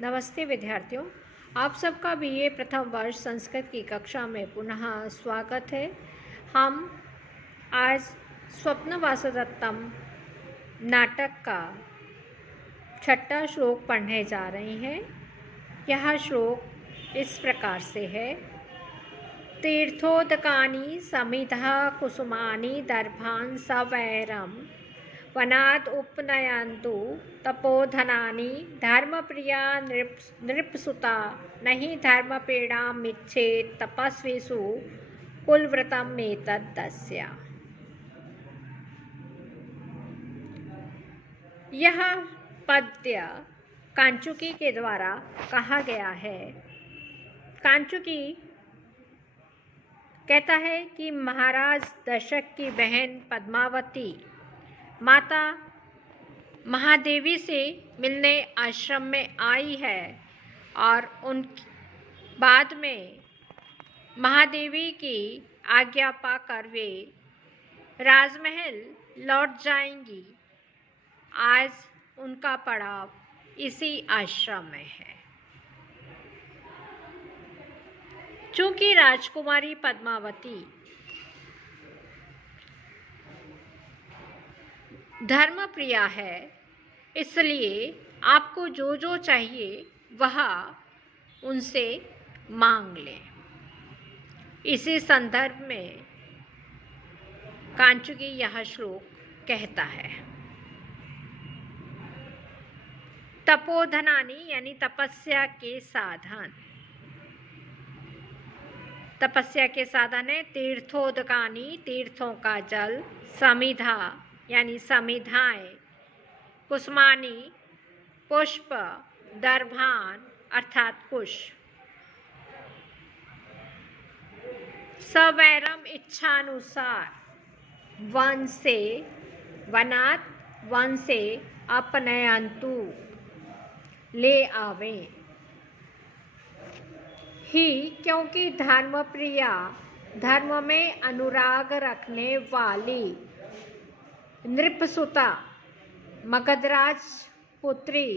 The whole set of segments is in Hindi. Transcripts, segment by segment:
नमस्ते विद्यार्थियों, आप सबका बीए प्रथम वर्ष संस्कृत की कक्षा में पुनः स्वागत है। हम आज स्वप्न वासवदत्तम नाटक का 6ठा श्लोक पढ़ने जा रहे हैं। यह श्लोक इस प्रकार से है। तीर्थोदकानि समिधः कुसुमानि दर्भान् सवैरं वनाद उपनयन्तु तपोधनानि धर्मप्रिया नृपसुता नहि धर्मपीडामिच्छेत् तपस्विषु कुलव्रतमेतद्दस्य। यह पद्य कांचुकी के द्वारा कहा गया है। कांचुकी कहता है कि महाराज दशरथ की बहन पद्मावती माता महादेवी से मिलने आश्रम में आई है और उन बाद में महादेवी की आज्ञा पाकर वे राजमहल लौट जाएंगी। आज उनका पड़ाव इसी आश्रम में है। चूंकि राजकुमारी पद्मावती धर्म प्रिया है, इसलिए आपको जो जो चाहिए वह उनसे मांग लें। इसी संदर्भ में कांचुकी यह श्लोक कहता है। तपोधनानि यानी तपस्या के साधन। तपस्या के साधन है तीर्थोदकानि, तीर्थों का जल, समिधा यानी समिधाएं, कुसुमानी पुष्प, दर्भान अर्थात कुश, सवैरम इच्छानुसार वन से, वनात वन से अपनयंतु ले आवें ही, क्योंकि धर्मप्रिया धर्म में अनुराग रखने वाली नृपसुता मगधराज पुत्री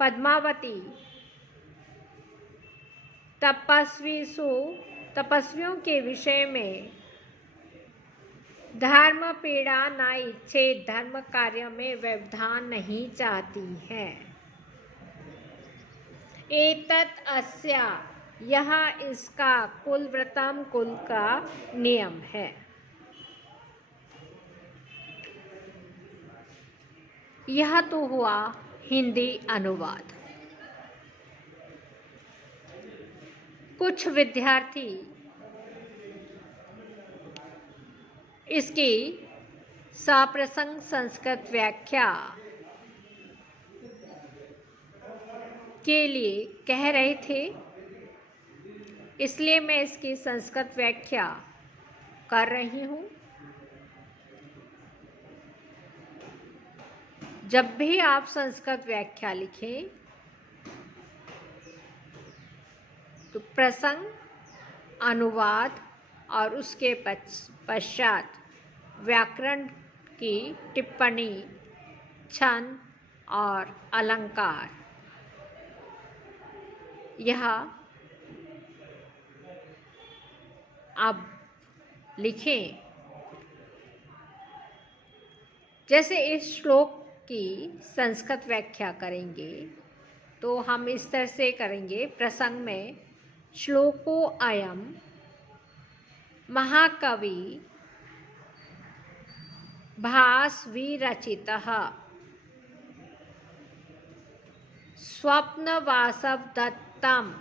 पद्मावती तपस्वियों के विषय में धर्म पीड़ा न इच्छे, धर्म कार्य में व्यवधान नहीं चाहती है। एतत् अस्या, यह इसका कुलव्रतम कुल का नियम है। यह तो हुआ हिंदी अनुवाद। कुछ विद्यार्थी इसकी सप्रसंग संस्कृत व्याख्या के लिए कह रहे थे, इसलिए मैं इसकी संस्कृत व्याख्या कर रही हूँ। जब भी आप संस्कृत व्याख्या लिखें तो प्रसंग, अनुवाद और उसके पश्चात व्याकरण की टिप्पणी, छंद और अलंकार यह आप लिखें। जैसे इस श्लोक की संस्कृत व्याख्या करेंगे तो हम इस तरह से करेंगे। प्रसंग में श्लोको अयम महाकवि भास विरचितः स्वप्न वासवदत्तम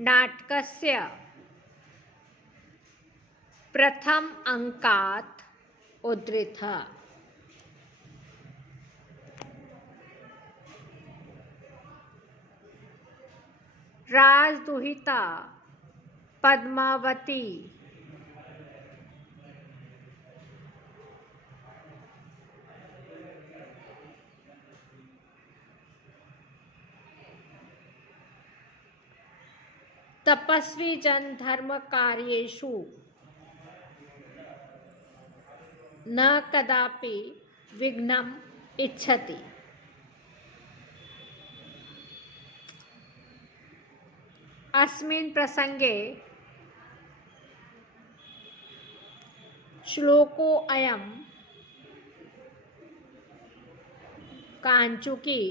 नाटकस्य प्रथम अंकात् उद्धृतः। राजदुहिता पद्मावती तपस्वी जन धर्म कार्येषु न कदापि विघ्नम इच्छति। अस्मिन् प्रसंगे श्लोकोऽयं काञ्चुकी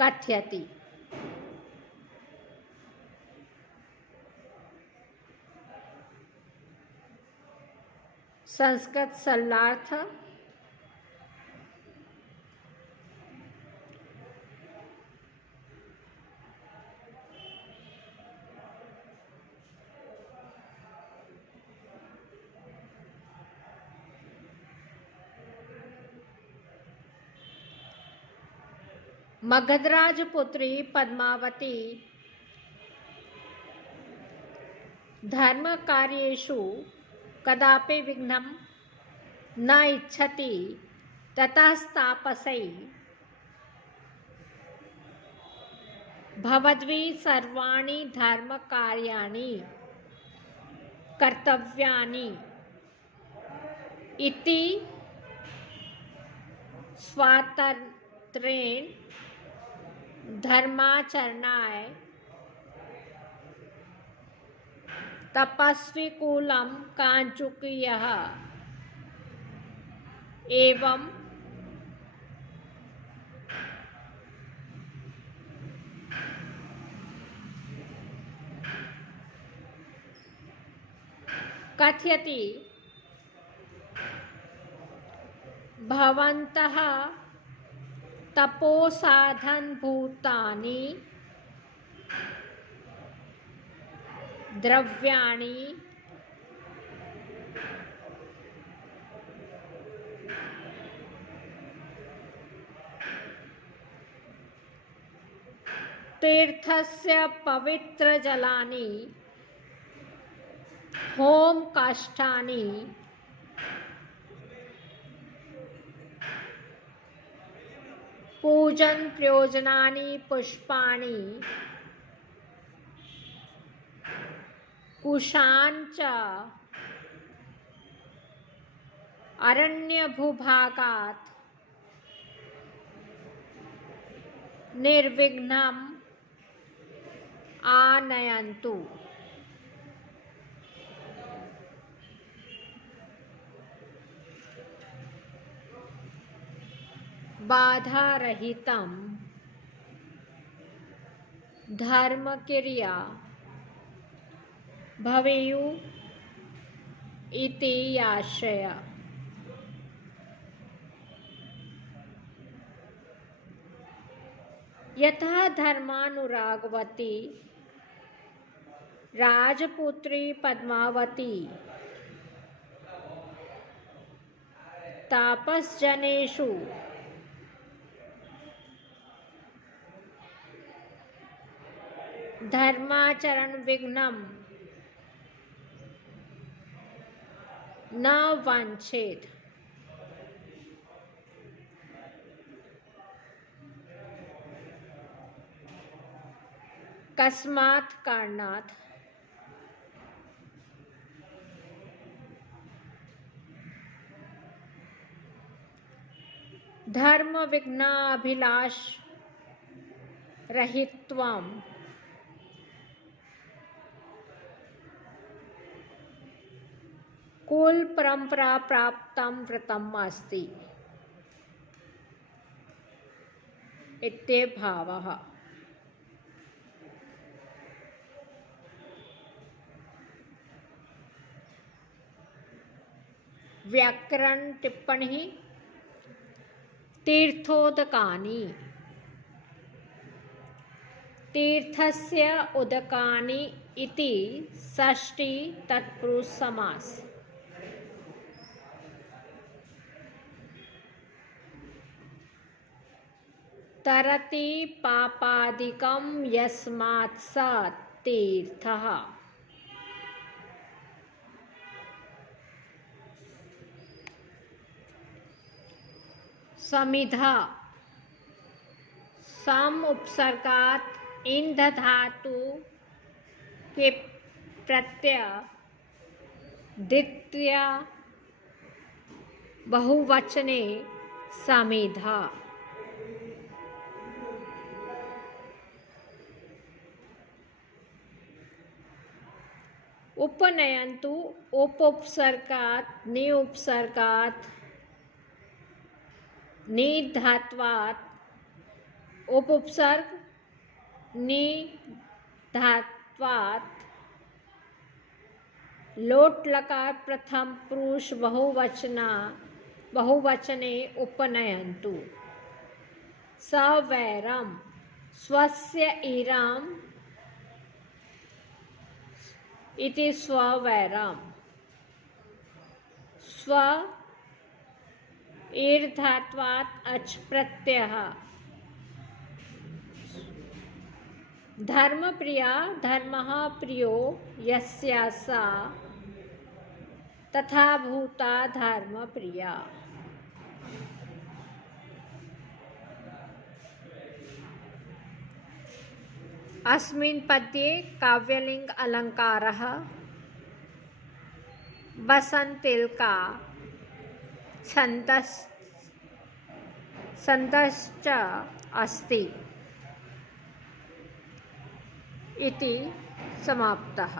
कथयति। संस्कृत शरणार्थ। मगधराज पुत्री पद्मावती धर्म कार्येषु कदापि विघ्नं न इच्छति, ततस्तापसै भवद्भिः सर्वाणि धर्मकार्याणि कर्तव्यानि इति स्वातन्त्र्येण धर्माचरणाय तपस्विकुलं काञ्चुकीयः एवं कथयति। भवन्तः तपोसाधनभूतानि द्रव्याणि तीर्थस्य पवित्रजलानि होमकाष्ठानि पूजन प्रयोजनानि पुष्पाणि कुशान् च अरण्यभूभागात् निर्विघ्नं आनयन्तु। बाधारहितं धर्मक्रिया भवेयुः इति आशयः। यतः धर्मानुरागवती राजपुत्री पद्मावती तापसजनेषु धर्माचरण विघ्नं न वाञ्छेत्। कस्मात् कारणात् धर्म विघ्नाभिलाष रहित्वं कुल परंपरा प्राप्तं व्रतम् अस्ति इत्येव भावः। व्याकरण टिप्पणी। तीर्थोदकानि तीर्थस्य उदकानि इति षष्ठी तत्पुरुष समास। तरति पापादिकं यस्मात् स तीर्थः। समिधा सम उपसर्गात इंध धातु के प्रत्यय द्वितीय बहुवचने समिधा। उपनयन्तु उपोपसर्गात् नि उपसर्गात् नि धात्वात् उपसर्ग नि धात्वात् लोट लकार प्रथम पुरुष बहुवचने उपनयन्तु। सवैरम स्वस्य इरम इति स्ववैरम। स्व ईर्धात्वात् अच प्रत्ययः। धर्मप्रिया धर्मः प्रियो यस्या सा तथा भूता धर्मप्रिया। अस्मिन् पद्ये काव्यलिंग अलङ्कारः बसन्तिल्का छन्दश्च अस्ति इति समाप्तः।